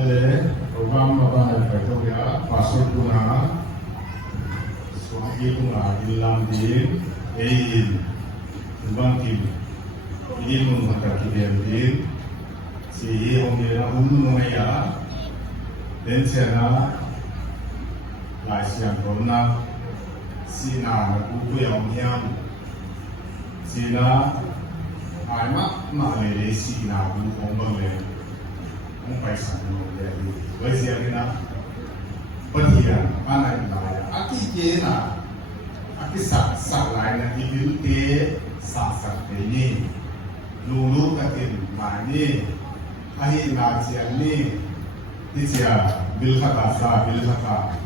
ele program apa itu ya pasal guna suami guna bilang din bangkit ini mengatakan din si orang dia umumnya dan sana lai siang corona si na buku yang hiam si na ai mak le si na buku orang le orang paisan le với siang ni na pertian mana ni aki je na aki sak lai na ibil te sak ni lulu katin ma ni ahi na siang ni ni sia bil kata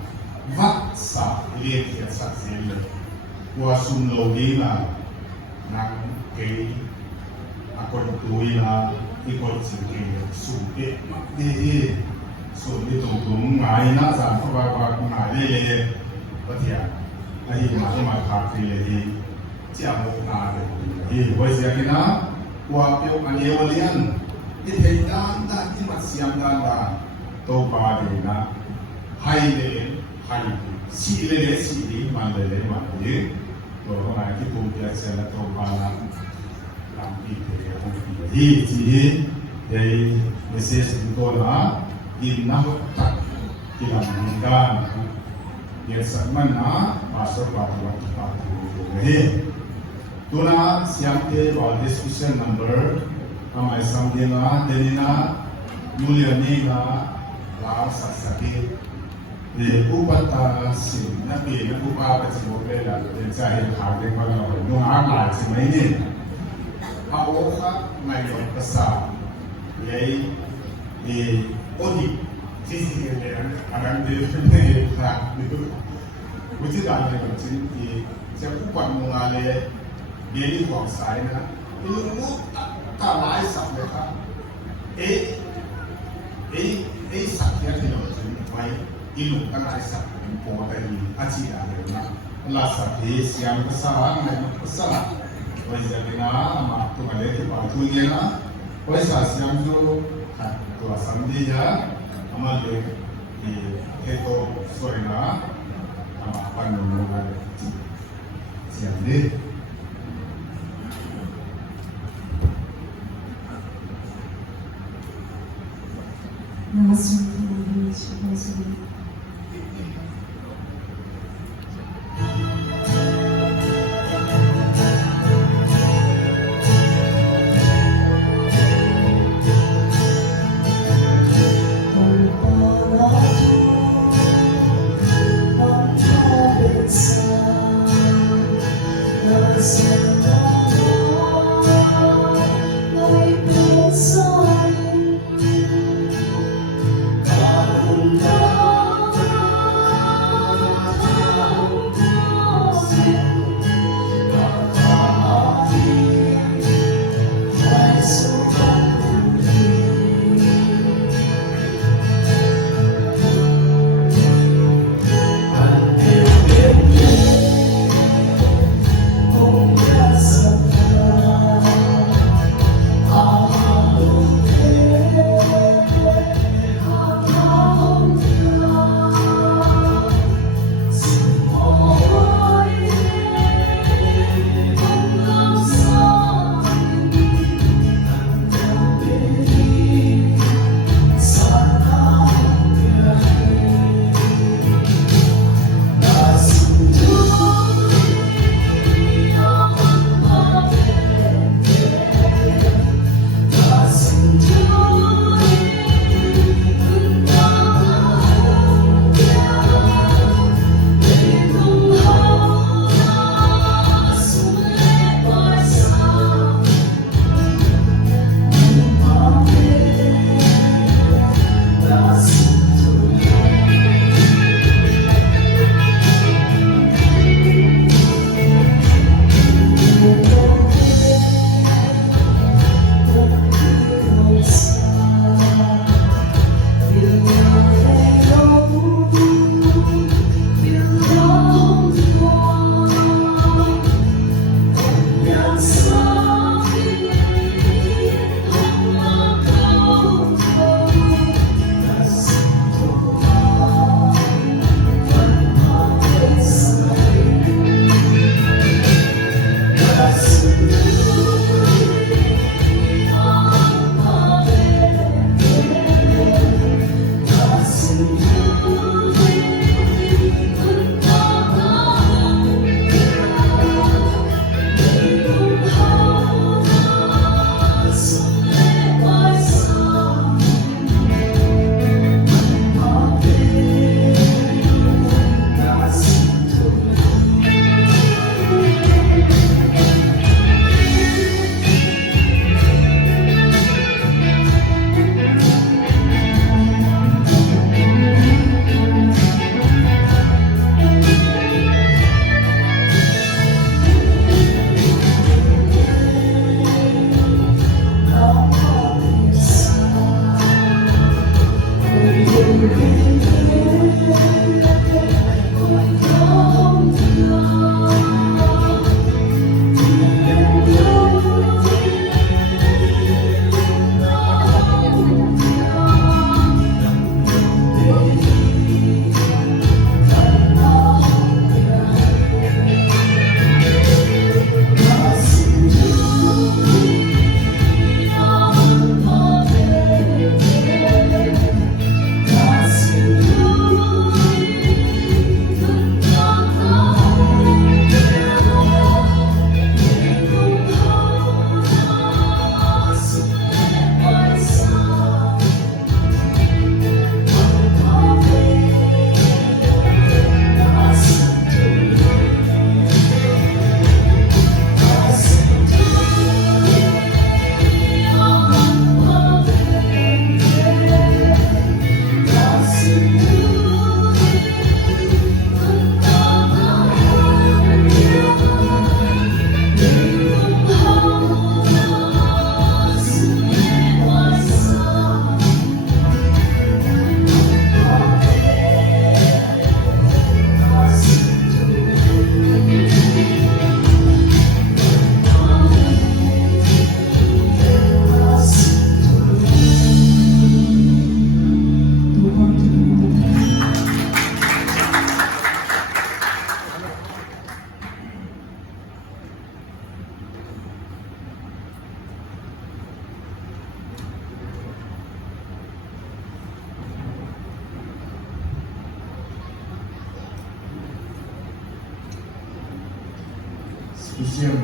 vắt sa liên thiệt sạch dễ lực qua sum lầu đi là nắng cái con túi là cái con chỉ cái sum cái đi sum đi tổng ngài nó giảm qua ngài đâyเลยcó thể ai mà khác thìเลยchỉ một ngài thì với cái nó qua cái anh yêu liền cái thời gian đãที่มาเสียงกันlà tô ba đi na hayเลยhay si le si man le to na ki pu ya se la to ba la lam pi te ho pi ji dei message to na in na ta ki lam ni kan ye san man na pa so pa wa ta he to na siam te wa discussion number amai sam de na denina nulia ni na la sa sa ke upata sin na pe na upa pa si mo pe la de cha he kha de ma la no a ma si mai ni a o kha mai yo pa sa le oni si le aran de ne kha ni tu ku ji da ne ko sin ki se ku pa mo nga le de ni ko sai na ni lu ta lai sa le kha sa ya ni no sin pai ilu kan ai sa ko ta ni a chi da le na la sa de siam ka sa na ka sa wa ja de na ma to le ke pa tu ni na wa sa siam jo ka to sam de ya ama le ke to so na ama pa no no siam de Namaste.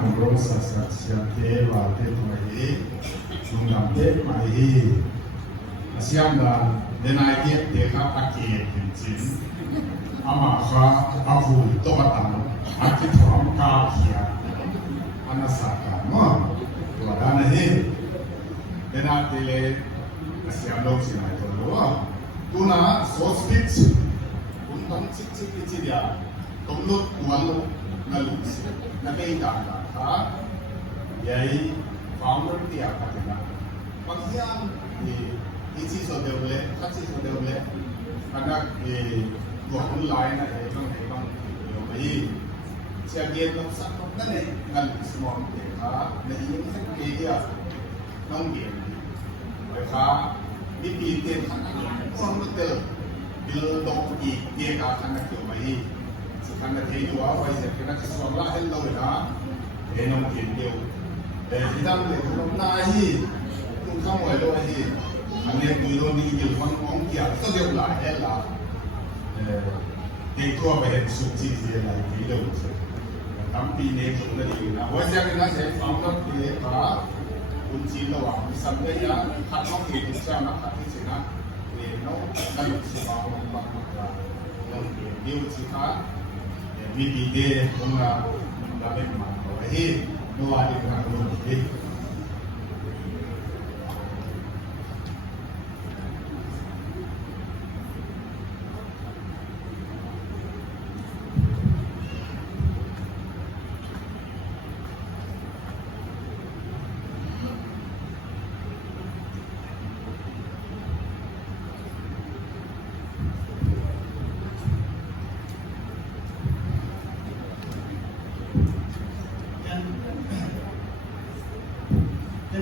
nam ro sa sa sia te wa te mai chung nam te mai asiam da denai ke te kha ake tin chin ama kha avu to tam ati thom ka khia anasaka no to da na he dena tele asiam lok si mai to lo tuna so speech un tam chik chik chi dia tomlut wal na lu na kai da ka yai founder dia ka na paghiam isi so deule kasi so deule anak gua online na bang yo mai sia ge no sa no na ne ngal small te ka na i sa ke dia nong ge ai ka mi pi te ka na ko no te bil do ki ge ka ka na ke mai sa ka na te yo wa wai se ke na so la hello na e nong ge deu hidam le no na hi kun ka mo lo hi anh em người luôn đi nhiều con bóng kia rất đều lại hay là để qua về hiện sự chi gì là cái đầu tắm pi nên cũng là điều là với gia đình nó sẽ phóng nó thì có quân chi là hoặc sắm đấy á khát nó thì cũng sao nó khát thì nó thì nó đang được sự bảo hộ bằng là điều gì khác vì vì thế cũng là bên mà vậy nó là điều là luôn đi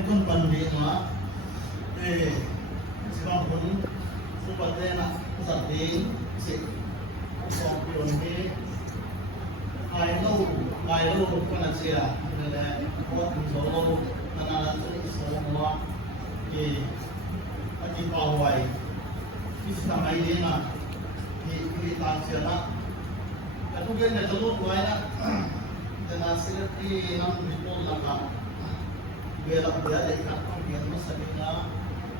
Con phần việc nó thì trong cuốn số vật đây là giật đến sẽ còn cuốn cái ai lâu con là gì à nên là có số lâu là số nó thì anh đi vào ngoài cái thằng ấy đấy mà thì làm gì đó cái lúc này cho lúc ngoài đó thì là sẽ đi năm mươi là cả Biarlah berada di kantong biar masa kita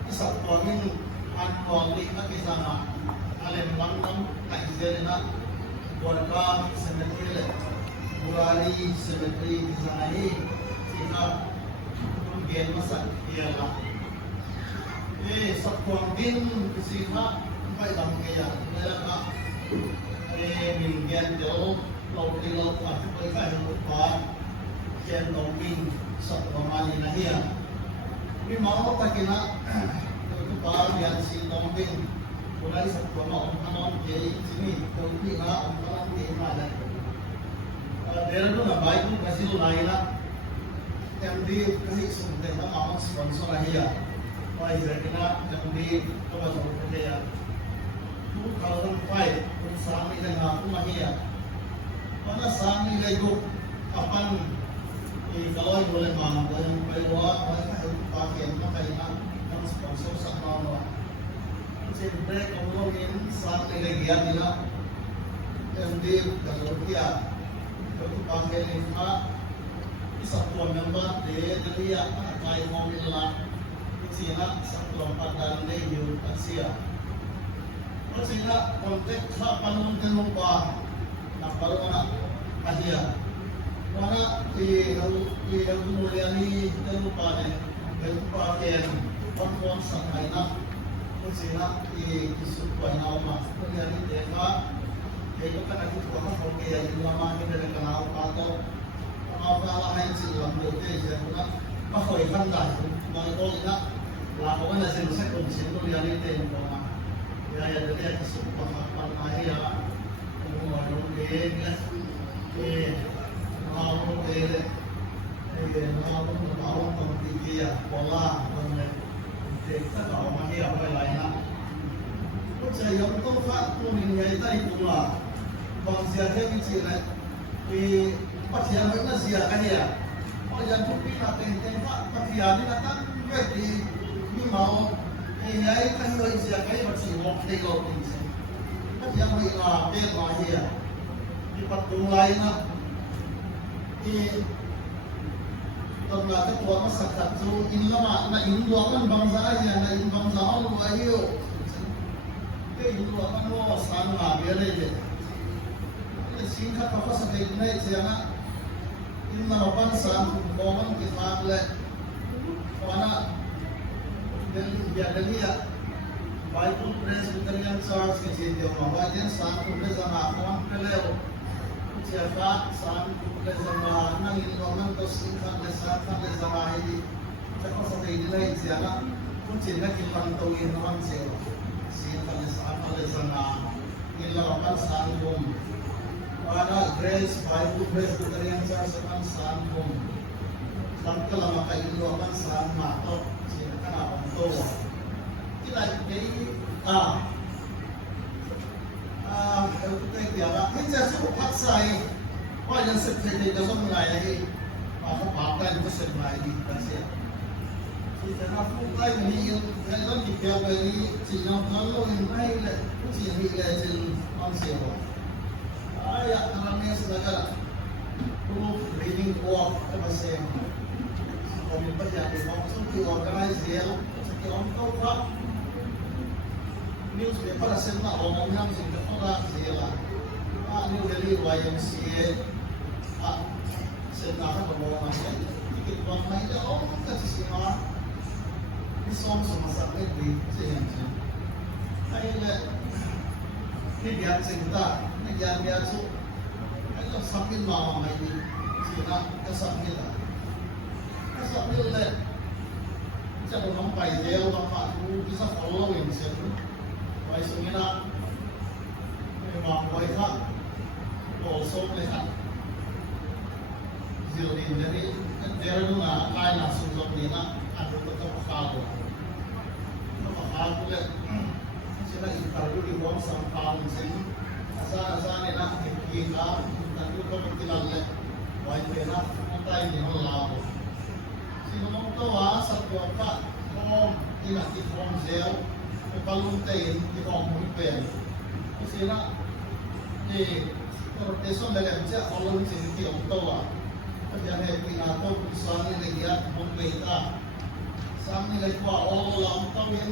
isap tuangin tuang di kaki sana alem langkang tak izalina warga sementri burali sementri di sana ini sehingga biar masa ialah isap tuangin sehingga baik dalam kaya mereka minggian jauh laut di laut aku mereka yang lupa chen donging sa pamali na hiya. May mga pagkina pagkupaan yan si Tombing mula sa pamao ang kanong kay sini Tombing na ang kanong kay imanan. Dera doon na baik kung kasi lunay na MD kasi sunday na mga sponsor na hiya. May zaki na MD kapag sa kaya 2005 kung sa amin na nga kung mahiya. Para sa amin na ito kapan kalau boleh bang, boleh peluang, boleh pakai makanya yang sponsor sama orang. Jadi kemudian saat ini dia tidak MD kalau dia itu pakai lima satu member dia dia pakai mobil lah di sini satu empat dan dia Asia. Terus ini konteks panun tenupa nak baru nak Asia. Mana yang muliani terupa ken pon sampai na kusina isupai na ma muliani deka itu kan aku juga kan oke ya lama ini dari kenal atau apa lain sih dalam bote saya pun apa ikan dah mau ina lakukan hasil saya kunci muliani tempo ya dari isupai apa ya mau Maupun dari maupun pemikir pola kita tahu mana apa lainnya. Saya untuk faktor ini itu lah. Bangsa kita bicara di pasien mana siapa ya? Orang tupi nak tempat pasien ni datang jadi ni mau ini kan orang siapa yang masih mau tengok ini. Pasien mana berlahir di patu lainnya. Tolong ke buat masyarakat tu in lama nak induakan bangsa aja, nak in bangsa orang ayo. Ke induakan lo sama biar aja. Singkat apa sahaja ini siapa in lama bangsa orang kita le, mana dia dia Bible Presbyterian Church ke jadi orang bagian satu bersama orang peleu. Siapa saat bersama nang ilmuwan to singkat bersama bersama ini cakap sampai ini siapa pun cinta kita tahuin orang siapa singkat bersama ilmuwan sangkum pada Grace Bible Presbyterian Church kan sangkum sampai lama kali ilmuwan sama atau siapa apa tu kita jadi kita tiada. Hanya suatu paksa ini, wajah seperti itu semua ini, apa pakai itu semua ini kasih. Kita nak pakai ini, kalau kita beli, jangan kalau ini le, jangan le manusia. Ayat namanya segala, proof reading off apa sih? Kami baca di maksud di organisasi, sekian orang newspaper asalnya orang Singapura sila. New Delhi YMCA sebenarnya berbawa macam tiket buat main dia orang kasih semua di semua sampai di sini. Ayolah ni biar cerita, ni biar tu. Ayolah sambil mahu main ni, sila kesambil lah. Kesambil le, jangan sampai dia orang tu bisa follow yang siapa. Why sungina memang mereka also melihat zilin dari deruna lain langsung zilina ada tetap kalau le sila interview di ruang sampah mesin asal ni nak kita dan itu kebetulan le why pernah kita ini malam sila mau tahu satu apa tidak di form zel paluntain di omong pen. Sila ni protection dalam je orang sini orang tua. Jadi pinato pusani legiat membeta. Sami lekwa orang tawin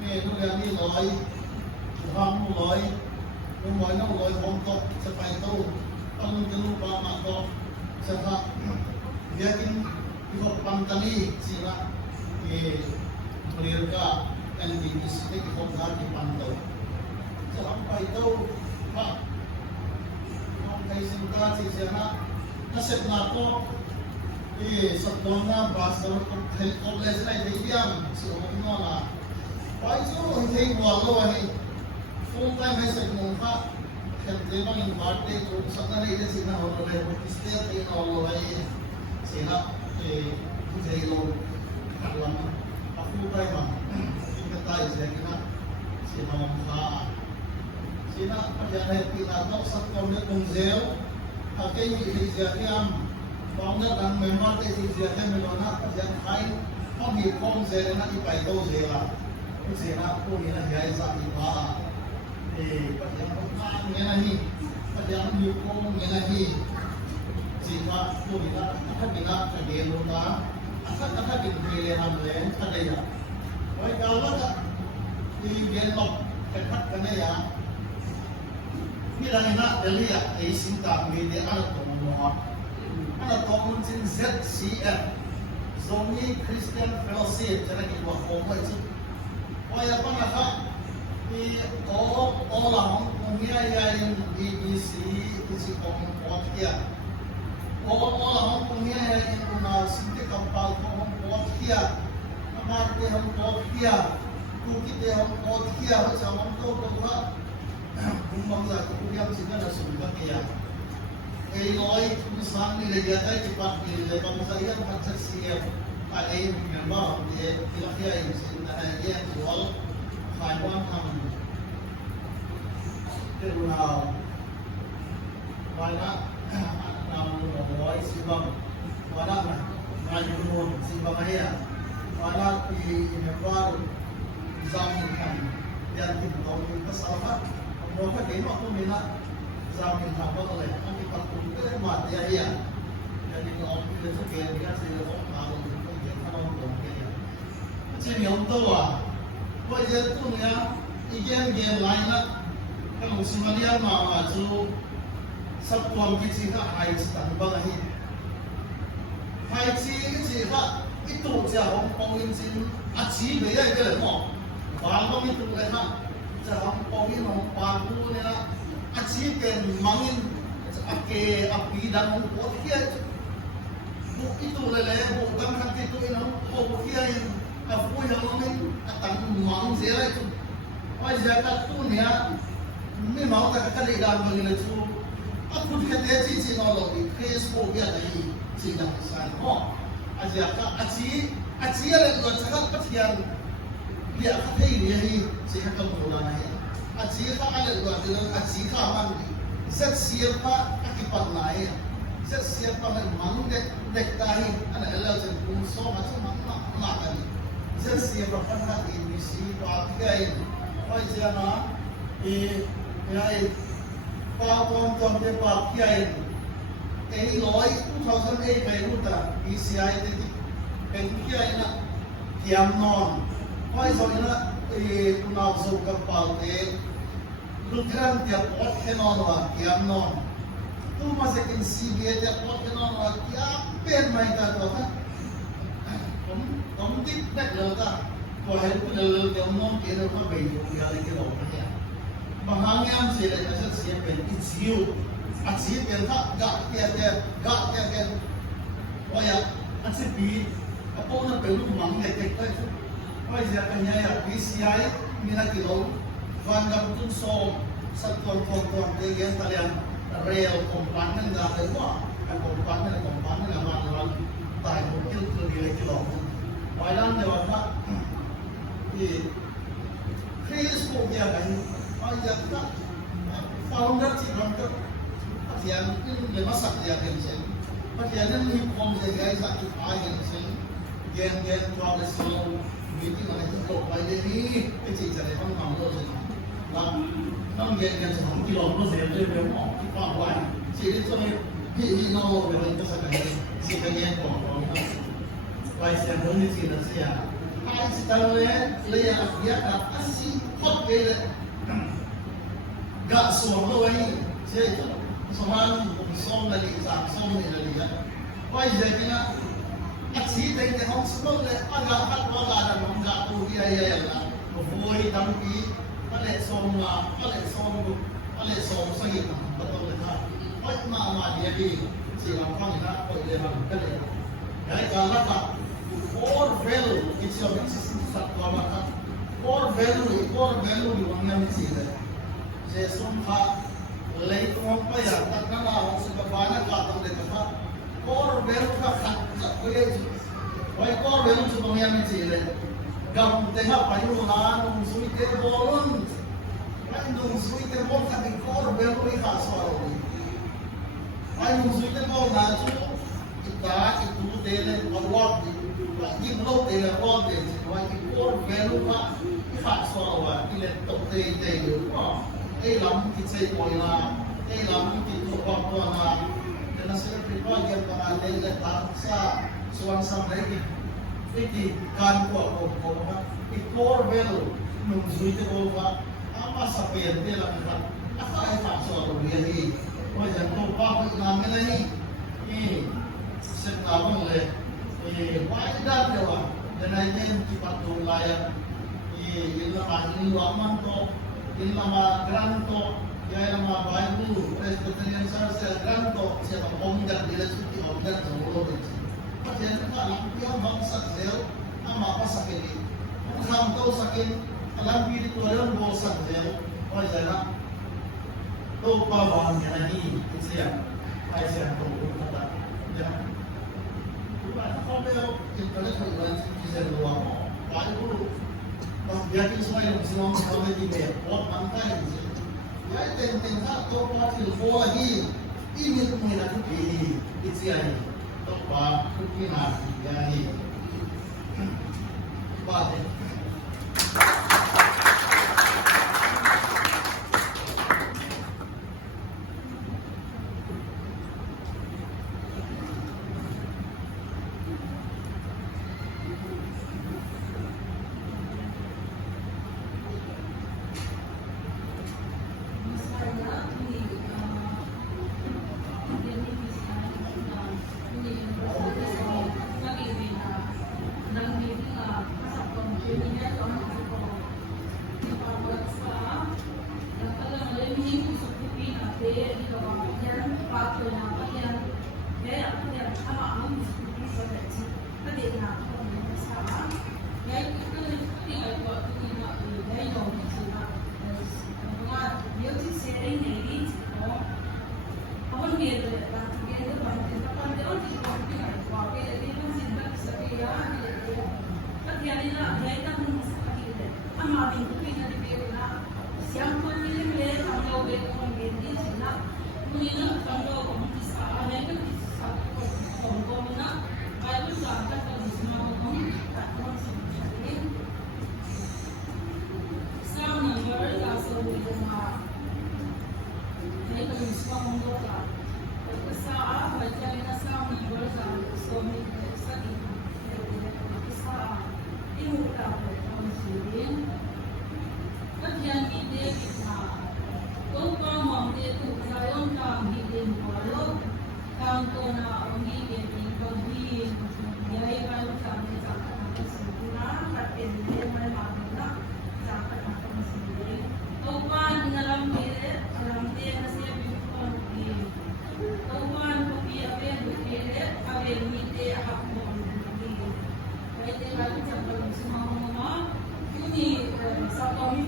ni ni loi, ram loi, rumah loi hontok sampai tu. Paluntain lupa makto. Sebab dia kin ikut pantani sila ni melirka. NDPC ni kikonggar dipantau. Sampai itu, Pak, sampai singkat si siapa, nasib nato, sebelumnya bahasa college ni diam, semua lah. Pak itu henti walau ni, full time ni semua, henti bang yang party tu, sekarang ini sih nak orang lepas istilah ini walau ni, sila jelo kalam, aku time tayo siya kina sinamangka sina pagyanay pinatok sa komit ng zeo akay iizyakyam paungat ang member kay iizyakyam melona pagyan kain pamipong zeo na ipaitaw zela sina po ginagay sa iba pagyan pagkaan ginahi pagyan mipong ginahi sina po nakabina kagelo na nakabinpilihan rin kagaya Why kalau tak digelok dekat kena ya, kita nak dilihat sinta media anak tu ZCF, Zombie Christian Fellowship, jadi kita buat itu. Why apa nak? Di orang punya yang BBC, isi kompor dia. Orang punya yang guna sinti kapal kompor dia. Mati हम बहुत किया, कुकिते हम बहुत किया, हम तो बंदा, बंदा कुकिया हम सीधा न सुनता किया. लोई इंसान ने ले जाता है चिपक के लिए, बंदा ये बच्चा सीएम, आए मेंबर ये इलाके ये सीधा है ये जुआल, खाइवान हम, तेरुनाव, वाला नाम लोई सिबम, वाला राजुन सिबम है. Mana di member zamin kan dan di tahun pesawat mereka demo aku minat zamin apa oleh kan kita kumpul mati ya แต่นี่ออกที่จะเกณฑ์ที่จะออกมาลงทุนเกณฑ์ถ้าเราลงเกณฑ์ที่มีองค์ตัวว่าจะตัวเนี้ยอีกเกณฑ์ไรนะถ้าเราสิมาเรียนมาจูสักวันที่สิ่งที่หายสตันบ้างไงหายสิ่งที่อีตัวจะของปองอินสินอาชีพไม่ได้ก็เลยหมอบางบางอีตัวเลยนะจะของปองอินของปางกูเนี่ยนะอาชีพเป็นมังอินAke api dan buat kia buat itu leleh buat tangkap itu ini buat kia yang aku yang mana tang mang zera itu wajah zakat tu ni ya memang tak kena dalam begini tu aku dikata cici nolong di Facebook dia lagi sidang besar zakat aci ada dua cakap kesian dia kata ini sihat kemudahan aci tak ada dua dengan aci kawan set siapa akibat lain set siapa memang dek tahi ada Allah jemput so macam mana tadi set siapa kan hati misi pakai wajah na ya pawon de pakai ini loi 2008 ไปรู้ตา PCI เป็นที่ไอ้นะเกี่ยมนอนไว้สอนนะคุณเอาสุกกระเป๋าLukran dia pot kenalwa kiamnon. Tu masih CBA dia pot kenalwa kiam pen mai ta tu kan. Kom tik nak lota. Ko hai ku lel kiamnon ke ro ka bai yo ya le ke ro ya. Bahangam se le asal siap pen it's you. Asyik pen ta ga ke. Oh ya, asyik bi apa na pelu mang ne tek ta. Oh ya kan ya PCI mina kilo Van Gapun Som satuan yang kalian real komponen dah semua komponen yang mana tak mungkin terlihat kilo. Baiklah jawab tak. Chris dia kan, ayat tak founder cikgu yang ini masak dia kan sih. Bagian ini kom saya satu ayat sih. Gen progress slow meeting mana tu kau bayar ni kecil jadi orang malu sih. Năm ngày ngày sống kilo nó sẽ lên về mỏ qua ngoài chỉ đến cho nên hiện nó về mình có sẽ cái gì cái gì của nó vậy sẽ hướng đi gì là gì à ai sẽ tahu lấy áp giá là asi hot cái đấy gak xuống đâu ấy sẽ soal som là gì sang som là gì đó vậy giờ cái nó asi đây thì không sốngเลยagak hot wala dan enggak tu dia ya lah vui tapi Alek som sahih betul tak? Oi mak dia di silang pang nak oi lemak kali. Jadi kalau tak core value itu yang mesti satu apa? Core value di mana mesti ada. Saya sumpah lei kompa ya tak nama orang sebabana kata dia kata core value tak boleh. Oi core value cuma yang mesti ada. Gam tengah payunan suite bolon nung suite bol tapi core value ni khas orang ni ay nung suite bol na tu kita itu dele award di belum dele award dele jadi core value pa khas orang ile tok dele lam kita pola lam kita apa na dan saya pribadi yang pernah dele taksa suan sampai Iki kan ko core value nung suite bol pa apa sampai dia lakukan apa yang tak soal dia ni macam tu apa nama ni sekarang le wajib dia dan ini cepat tu layak ini aman tu ini grant tu ya nama bayu presbyterian social grant tu siapa peminjam dia suci objek semua ni macam mana dia bangsa sel nama apa sakit ni orang tahu sakit alam diri tu orang bosan dia, wajah nak lupa bahan yang ini, siapa, siapa tu kata, jangan. Kalau dia internet bukan kisah luar, baik dulu. Biarkan semua yang semua orang di bawah, buat mantai. Ya tentang satu pasal lagi, ini tu mungkin aku pilih, kisah ini, lupa, mungkin yang ini. Baik.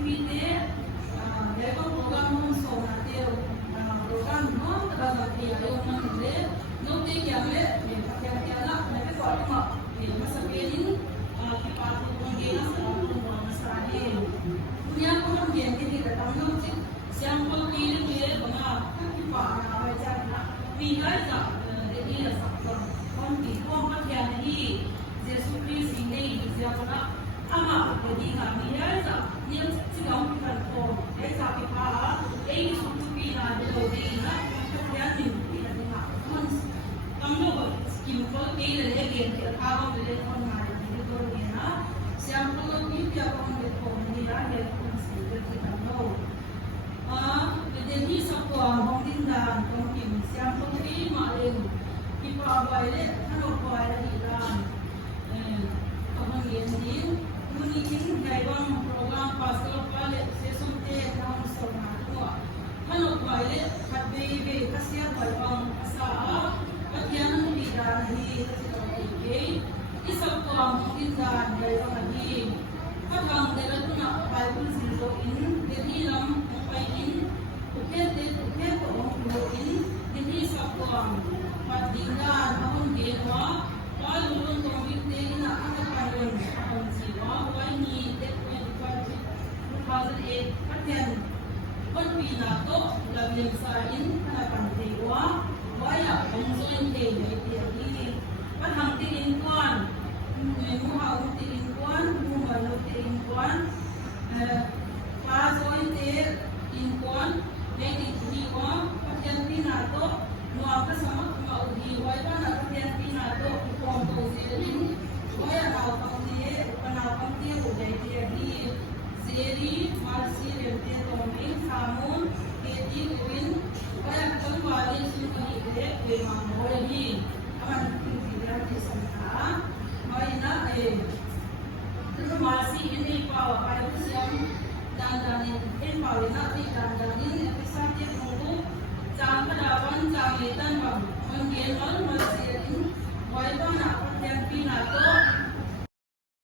Pite, Deva program so nateo, program no terdapat yang mengenai, no tiga le, tiada, mereka kuat mak, masa ini kita mengenai sama masalah. Punya pengertian ini datang nanti, siapa pilih pilih benda, kita baca pilih tak, ini sakit, pengertian ini, Yesus Kristus ini siapa ama jadi kami ya yang sedang kita tahu kita supina jadi kerjaan kita dengar kamu info ini lagi kita tahu dari orang lain itu dia siapa lagi dia orang itu dia kita tahu jadi sebuah mungkin dan mungkin siapa terima kita awalnya kalau awalnya kita kemudian Mungkin dalam program pasal pale sesuatu dalam sekolah, kalau pale kadang kasihan dalam asal, bagian tidak di terjadi, isap kurang mungkin dan dalam lagi, kadang dalam tu nak Bible zero in, jadi dalam paling uket orang in, jadi isap kurang, padingan tahun dewa, lalu untuk kita nak apa payun. Ini dekat 2008 perhatian berpindah tu dalam sain hadapan dewa banyak konsulen jadi perhang tingkuan muhau tingkuan muhau tingkuan pasoin tingkuan jadi dewa perhatian pindah tu muapa sama mau dewa mana perhatian pindah tu konsulen banyak tahu penawang dia udah jadi seri masih lebih doming samun jadi win banyak kembali semua ini memang boleh aman tidak disangka mana terus masih ini bawa pada siang dan paling dan episode yang dulu jam kedawan jam itu bang mungkin masih ini walaupun nak yang pinatu